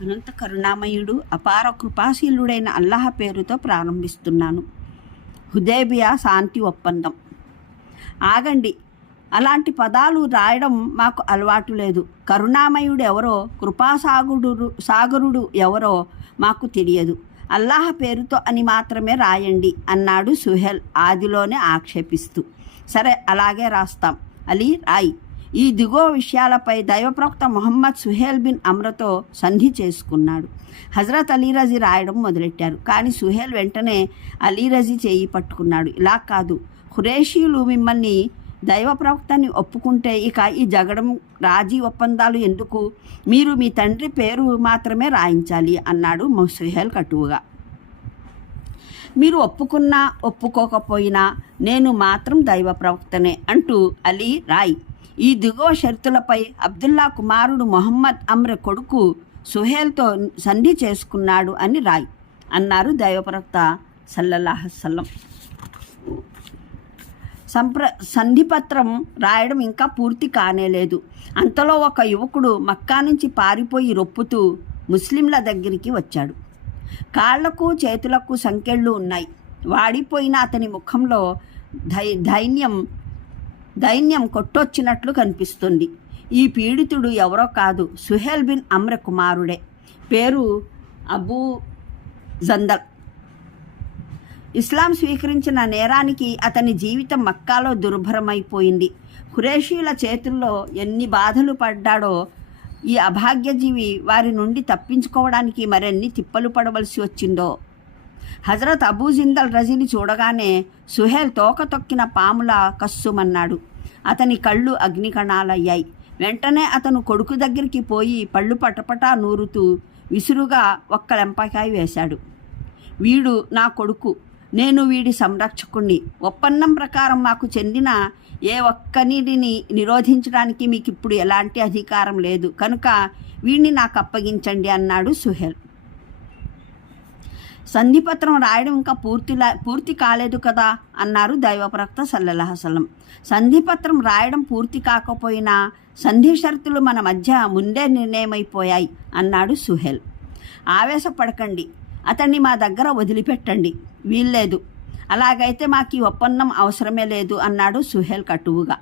అనంత కరుణామయుడు అపార కృపాశీలుడైన అల్లాహ పేరుతో ప్రారంభిస్తున్నాను. హుదేబియా శాంతి ఒప్పందం. ఆగండి అలాంటి పదాలు రాయడం మాకు అలవాటు లేదు. కరుణామయుడు ఎవరో కృపాసాగుడు సాగరుడు ఎవరో మాకు తెలియదు. అల్లాహ పేరుతో అని మాత్రమే రాయండి అన్నాడు సుహెల్ ఆదిలోనే ఆక్షేపిస్తూ. సరే అలాగే రాస్తాం. అలీ రాయి. ఈ దిగువ విషయాలపై దైవప్రవక్త మొహమ్మద్ సుహేల్ బిన్ అమ్రతో సంధి చేసుకున్నాడు. హజరత్ అలీరజీ రాయడం మొదలెట్టారు. కానీ సుహేల్ వెంటనే అలీరజీ చేయి పట్టుకున్నాడు. ఇలా కాదు. ఖురేషీలు మిమ్మల్ని దైవ ప్రవక్తని ఒప్పుకుంటే ఇక ఈ జగడం రాజీ ఒప్పందాలు ఎందుకు? మీరు మీ తండ్రి పేరు మాత్రమే రాయించాలి అన్నాడు సుహేల్ కటువుగా. మీరు ఒప్పుకున్నా ఒప్పుకోకపోయినా నేను మాత్రం దైవ ప్రవక్తనే అంటూ అలీ రాయ్ ఈ దిగువ షరతులపై అబ్దుల్లా కుమారుడు మొహమ్మద్ అమ్ర కొడుకు సుహేల్తో సంధి చేసుకున్నాడు అని రాయ్ అన్నారు దైవప్రవక్త సల్లల్లాహసల్లం సంప్ర సంధిపత్రం రాయడం ఇంకా పూర్తి కానేలేదు. అంతలో ఒక యువకుడు మక్కా నుంచి పారిపోయి రొప్పుతూ ముస్లింల దగ్గరికి వచ్చాడు. కాళ్ళకు చేతులకు సంకెళ్ళు ఉన్నాయి. వాడిపోయిన అతని ముఖంలో ధై ధైన్యం దైన్యం కొట్టొచ్చినట్లు కనిపిస్తుంది. ఈ పీడితుడు ఎవరో కాదు సుహేల్ బిన్ అమ్ర కుమారుడే. పేరు అబూ జందల్. ఇస్లాం స్వీకరించిన నేరానికి అతని జీవితం మక్కాలో దుర్భరమైపోయింది. ఖురేషీల చేతుల్లో ఎన్ని బాధలు పడ్డాడో ఈ అభాగ్యజీవి వారి నుండి తప్పించుకోవడానికి మరెన్ని తిప్పలు పడవలసి వచ్చిందో. హజరత్ అబూ జిందల్ రజీని చూడగానే సుహేల్ తోక తొక్కిన పాములా కస్సుమన్నాడు. అతని కళ్ళు అగ్నికణాలయ్యాయి. వెంటనే అతను కొడుకు దగ్గరికి పోయి పళ్ళు పటపటా నూరుతూ విసురుగా ఒక్క లెంపకాయ వేశాడు. వీడు నా కొడుకు. నేను వీడి సంరక్షకుణ్ణి. ఒప్పందం ప్రకారం మాకు చెందిన ఏ ఒక్కనిటిని నిరోధించడానికి మీకు ఇప్పుడు ఎలాంటి అధికారం లేదు. కనుక వీడిని నాకు అప్పగించండి అన్నాడు సుహెల్. సంధిపత్రం రాయడం ఇంకా పూర్తిలా పూర్తి కాలేదు కదా అన్నారు దైవప్రక్త సల్లహసలం సంధిపత్రం రాయడం పూర్తి కాకపోయినా సంధి షరతులు మన మధ్య ముందే నిర్ణయమైపోయాయి అన్నాడు సుహెల్. ఆవేశపడకండి. అతన్ని మా దగ్గర వదిలిపెట్టండి. వీల్లేదు. అలాగైతే మాకు ఈ ఒప్పందం అవసరమే లేదు అన్నాడు సుహేల్ కటువుగా.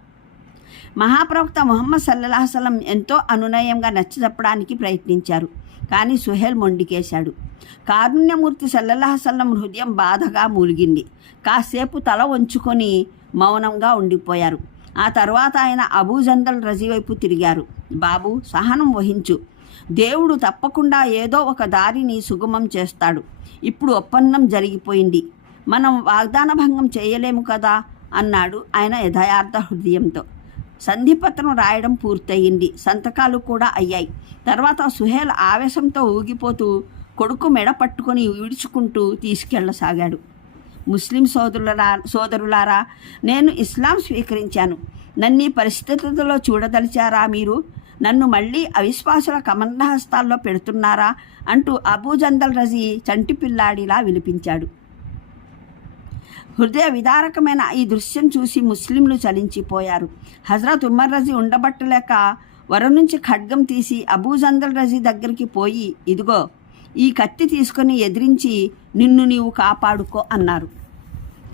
మహాప్రవక్త మొహమ్మద్ సల్లాహసలం ఎంతో అనునయంగా నచ్చజెప్పడానికి ప్రయత్నించారు. కానీ సుహేల్ మొండికేశాడు. కారుణ్యమూర్తి సల్లల్లాహసల్లం హృదయం బాధగా మూలిగింది. కాసేపు తల వంచుకొని మౌనంగా ఉండిపోయారు. ఆ తర్వాత ఆయన అబూజందల్ రజీ వైపు తిరిగారు. బాబు సహనం వహించు. దేవుడు తప్పకుండా ఏదో ఒక దారిని సుగమం చేస్తాడు. ఇప్పుడు ఒప్పందం జరిగిపోయింది. మనం వాగ్దాన భంగం చేయలేము కదా? అన్నాడు ఆయన యథార్థ హృదయంతో. సంధిపత్రం రాయడం పూర్తయింది. సంతకాలు కూడా అయ్యాయి. తర్వాత సుహేల్ ఆవేశంతో ఊగిపోతూ కొడుకు మెడ పట్టుకొని విడుచుకుంటూ తీసుకెళ్ళసాగాడు ముస్లిం సోదరులరా సోదరులారా నేను ఇస్లాం స్వీకరించాను. నన్ను ఈ పరిస్థితులలో చూడదలిచారా మీరు? నన్ను మళ్ళీ అవిశ్వాసుల కమండహస్తాల్లో పెడుతున్నారా? అంటూ అబూజందల్ రజీ చంటి పిల్లాడిలా విలిపించాడు హృదయ విదారకమైన ఈ దృశ్యం చూసి ముస్లింలు చలించిపోయారు. హజరత్ ఉమర్ రజీ ఉండబట్టలేక వర నుంచి ఖడ్గం తీసి అబూజందల్ రజీ దగ్గరికి పోయి ఇదిగో ఈ కత్తి తీసుకొని ఎదిరించి నిన్ను నీవు కాపాడుకో అన్నారు.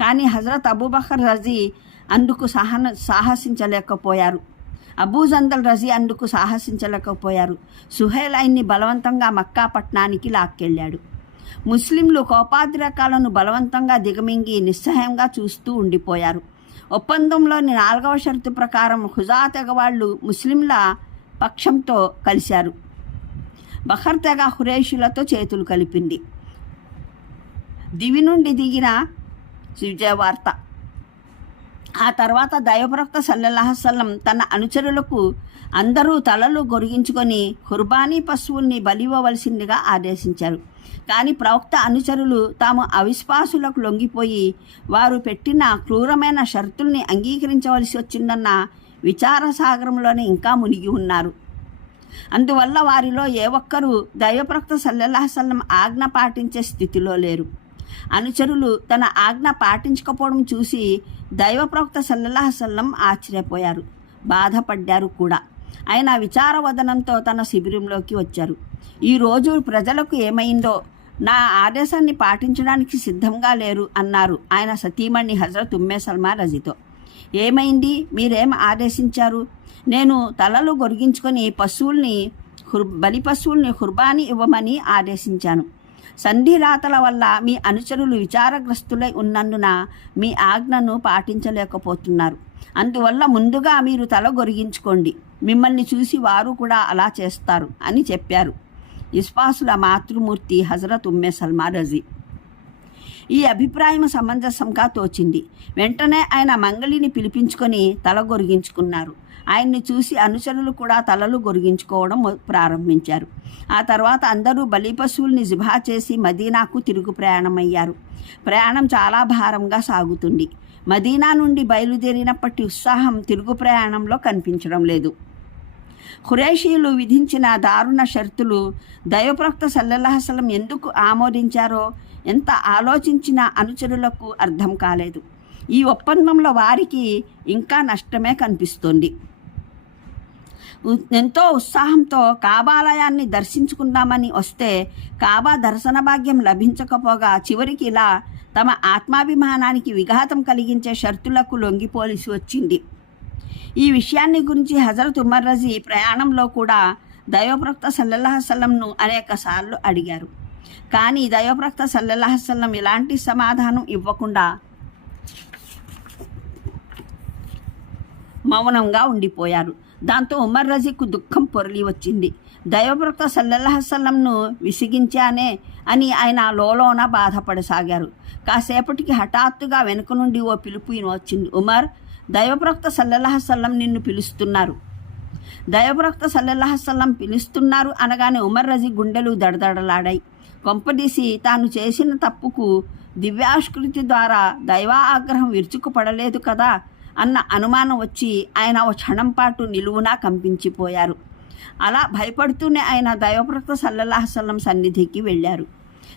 కానీ హజరత్ అబూబకర్ రజీ అందుకు సహన సాహసించలేకపోయారు. అబూజందల్ రజీ అందుకు సాహసించలేకపోయారు. సుహేల్ ఆయన్ని బలవంతంగా మక్కా పట్టణానికి లాక్కెళ్ళాడు. ముస్లింలు కోపాద్రకాలను బలవంతంగా దిగమింగి నిస్సహాయంగా చూస్తూ ఉండిపోయారు. ఒప్పందంలోని నాలుగవ షరతు ప్రకారం హుజా తెగవాళ్ళు ముస్లింల పక్షంతో కలిశారు. బహర్ తెగ హురేషులతో చేతులు కలిపింది. దివి నుండి దిగిన విజయవార్త ఆ తర్వాత దైవప్రవక్త సల్లల్లాహసల్లం తన అనుచరులకు అందరూ తలలు గొరిగించుకొని కుర్బానీ పశువుల్ని బలివ్వవలసిందిగా ఆదేశించారు. కానీ ప్రవక్త అనుచరులు తాము అవిశ్వాసులకు లొంగిపోయి వారు పెట్టిన క్రూరమైన షరతుల్ని అంగీకరించవలసి వచ్చిందన్న విచారసాగరంలోనే ఇంకా మునిగి ఉన్నారు. అందువల్ల వారిలో ఏ ఒక్కరూ దైవప్రవక్త సల్లల్లాహసల్లం ఆజ్ఞ పాటించే స్థితిలో లేరు. అనుచరులు తన ఆజ్ఞ పాటించకపోవడం చూసి దైవప్రవక్త ప్రవక్త ఆశ్చర్యపోయారు. బాధపడ్డారు కూడా. ఆయన విచారవదనంతో తన శిబిరంలోకి వచ్చారు. ఈరోజు ప్రజలకు ఏమైందో నా ఆదేశాన్ని పాటించడానికి సిద్ధంగా లేరు అన్నారు ఆయన సతీమణి హజరత్ ఉమ్మే సల్మా రజితో. ఏమైంది? మీరేం ఆదేశించారు? నేను తలలు గొరిగించుకొని పశువుల్ని హుర్ బలి పశువుల్ని హుర్బాని ఇవ్వమని ఆదేశించాను. సంధిరాతల వల్ల మీ అనుచరులు విచారగ్రస్తులై ఉన్నందున మీ ఆజ్ఞను పాటించలేకపోతున్నారు. అందువల్ల ముందుగా మీరు తల గొరిగించుకోండి. మిమ్మల్ని చూసి వారు కూడా అలా చేస్తారు అని చెప్పారు. ఇస్పాసుల మాతృమూర్తి హజరత్ ఉమ్మే సల్మా రజీ. ఈ అభిప్రాయం సమంజసంగా తోచింది. వెంటనే ఆయన మంగళిని పిలిపించుకొని తల గొరిగించుకున్నారు. ఆయన్ని చూసి అనుచరులు కూడా తలలు గొరిగించుకోవడం ప్రారంభించారు. ఆ తర్వాత అందరూ బలి పశువుల్ని జిభా చేసి మదీనాకు తిరుగు ప్రయాణమయ్యారు. ప్రయాణం చాలా భారంగా సాగుతుంది. మదీనా నుండి బయలుదేరినప్పటి ఉత్సాహం తిరుగు ప్రయాణంలో కనిపించడం లేదు. ఖురేషీలు విధించిన దారుణ షరతులు దైవప్రవక్త సల్లల్లాహసలం ఎందుకు ఆమోదించారో ఎంత ఆలోచించిన అనుచరులకు అర్థం కాలేదు. ఈ ఒప్పందంలో వారికి ఇంకా నష్టమే కనిపిస్తోంది. ఎంతో ఉత్సాహంతో కాబాలయాన్ని దర్శించుకుందామని వస్తే కాబా దర్శన భాగ్యం లభించకపోగా చివరికి ఇలా తమ ఆత్మాభిమానానికి విఘాతం కలిగించే షరతులకు లొంగిపోలిసి వచ్చింది. ఈ విషయాన్ని గురించి హజరత్ ఉమర్ రజీ ప్రయాణంలో కూడా దైవప్రక్త సల్లల్లాహసల్లంను అనేక సార్లు అడిగారు. కానీ దైవప్రక్త సల్లల్లాహసల్లం ఎలాంటి సమాధానం ఇవ్వకుండా మౌనంగా ఉండిపోయారు. దాంతో ఉమర్ రజీకు దుఃఖం పొరలి వచ్చింది. దైవప్రవక్త సల్లల్లాహసల్లంను విసిగించానే అని ఆయన లోలోన బాధపడసాగారు. కాసేపటికి హఠాత్తుగా వెనుక నుండి ఓ పిలుపు వచ్చింది. ఉమర్ దైవప్రవక్త సల్లహసల్లం నిన్ను పిలుస్తున్నారు. దైవప్రవక్త సల్లహసల్లం పిలుస్తున్నారు అనగానే ఉమర్ రజీ గుండెలు దడదడలాడాయి. కొంపదీసి తాను చేసిన తప్పుకు దివ్యాష్కృతి ద్వారా దైవా ఆగ్రహం విరుచుకుపడలేదు కదా అన్న అనుమానం వచ్చి ఆయన ఓ క్షణం పాటు నిలువునా కంపించిపోయారు. అలా భయపడుతూనే ఆయన దైవప్రత సల్లల్లాహసల్లం సన్నిధికి వెళ్ళారు.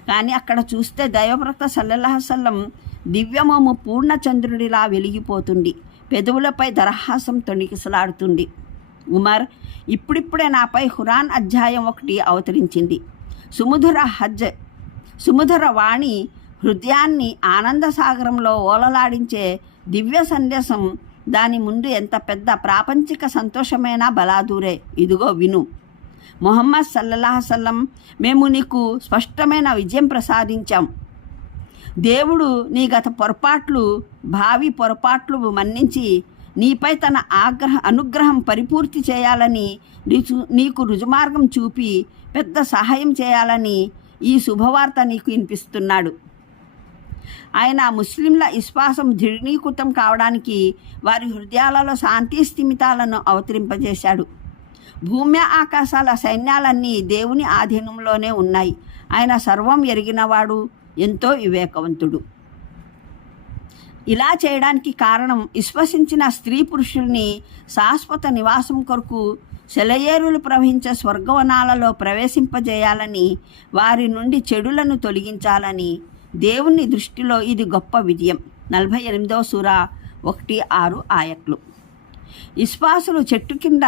కానీ అక్కడ చూస్తే దైవప్రత సల్లల్లాహసల్లం దివ్యమము పూర్ణచంద్రుడిలా వెలిగిపోతుంది. పెదవులపై దరహాసం తొణికిసలాడుతుంది. ఉమర్ ఇప్పుడిప్పుడే నాపై హురాన్ అధ్యాయం ఒకటి అవతరించింది. సుముధుర హజ్ సుముధుర వాణి హృదయాన్ని ఆనందసాగరంలో ఓలలాడించే దివ్య సందేశం. దాని ముందు ఎంత పెద్ద ప్రాపంచిక సంతోషమైన బలాదూరే. ఇదిగో విను. మొహమ్మద్ సల్లల్లాహసల్లం మేము నీకు స్పష్టమైన విజయం ప్రసాదించాం. దేవుడు నీ గత పొరపాట్లు భావి పొరపాట్లు మన్నించి నీపై తన ఆగ్రహ అనుగ్రహం పరిపూర్తి చేయాలని నీకు నీకు రుజుమార్గం చూపి పెద్ద సహాయం చేయాలని ఈ శుభవార్త నీకు వినిపిస్తున్నాడు. ఆయన ముస్లింల విశ్వాసం దృఢీకృతం కావడానికి వారి హృదయాలలో శాంతి స్థిమితాలను అవతరింపజేశాడు. భూమ్య ఆకాశాల సైన్యాలన్నీ దేవుని ఆధీనంలోనే ఉన్నాయి. ఆయన సర్వం ఎరిగినవాడు ఎంతో వివేకవంతుడు. ఇలా చేయడానికి కారణం విశ్వసించిన స్త్రీ పురుషుల్ని శాశ్వత నివాసం కొరకు సెలయేరులు ప్రవహించే స్వర్గవనాలలో ప్రవేశింపజేయాలని వారి నుండి చెడులను తొలగించాలని దేవుని దృష్టిలో ఇది గొప్ప విజయం. నలభై ఎనిమిదవ సూర ఒకటి ఆరు ఆయట్లు. విశ్వాసులు చెట్టు కింద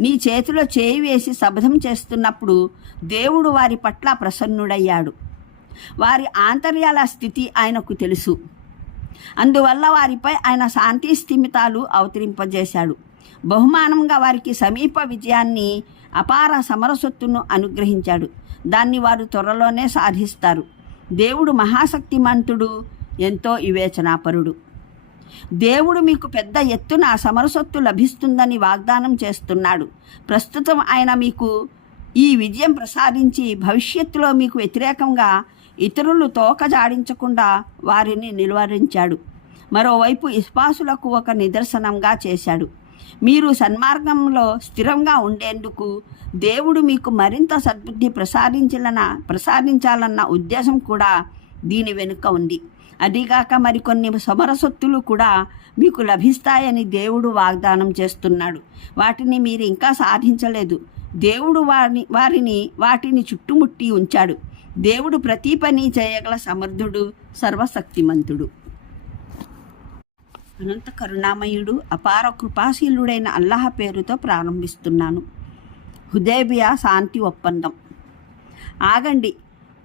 నీ చేతిలో చేయి వేసి శబ్దం చేస్తున్నప్పుడు దేవుడు వారి పట్ల ప్రసన్నుడయ్యాడు. వారి ఆంతర్యాల స్థితి ఆయనకు తెలుసు. అందువల్ల వారిపై ఆయన శాంతి స్థిమితాలు అవతరింపజేశాడు. బహుమానంగా వారికి సమీప విజయాన్ని అపార సమరసొత్తును అనుగ్రహించాడు. దాన్ని వారు త్వరలోనే సాధిస్తారు. దేవుడు మహాశక్తిమంతుడు ఎంతో వివేచనాపరుడు. దేవుడు మీకు పెద్ద ఎత్తున సమరసొత్తు లభిస్తుందని వాగ్దానం చేస్తున్నాడు. ప్రస్తుతం ఆయన మీకు ఈ విజయం ప్రసాదించి భవిష్యత్తులో మీకు వ్యతిరేకంగా ఇతరులు తోక జాడించకుండా వారిని నిలువరించాడు. మరోవైపు ఇస్పాసులకు ఒక నిదర్శనంగా చేశాడు. మీరు సన్మార్గంలో స్థిరంగా ఉండేందుకు దేవుడు మీకు మరింత సద్బుద్ధి ప్రసాదించాలన్న ప్రసాదించాలన్న ఉద్దేశం కూడా దీని వెనుక ఉంది. అదిగాక మరికొన్ని సమరసొత్తులు కూడా మీకు లభిస్తాయని దేవుడు వాగ్దానం చేస్తున్నాడు. వాటిని మీరు ఇంకా సాధించలేదు. దేవుడు వారిని వారిని వాటిని చుట్టుముట్టి ఉంచాడు. దేవుడు ప్రతి పని చేయగల సమర్థుడు సర్వశక్తిమంతుడు. అనంత కరుణామయుడు అపార కృపాశీలుడైన అల్లాహ పేరుతో ప్రారంభిస్తున్నాను. హుదేబియా శాంతి ఒప్పందం. ఆగండి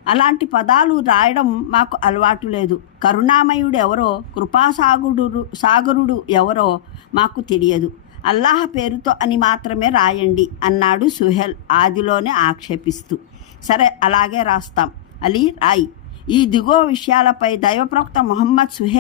అలాంటి పదాలు రాయడం మాకు అలవాటు లేదు. కరుణామయుడు ఎవరో కృపాసాగుడు సాగరుడు ఎవరో మాకు తెలియదు. అల్లాహ పేరుతో అని మాత్రమే రాయండి అన్నాడు సుహెల్ ఆదిలోనే ఆక్షేపిస్తూ. సరే అలాగే రాస్తాం. అలీ రాయి ఈ దిగువ విషయాలపై దైవప్రవక్త మొహమ్మద్ సుహెల్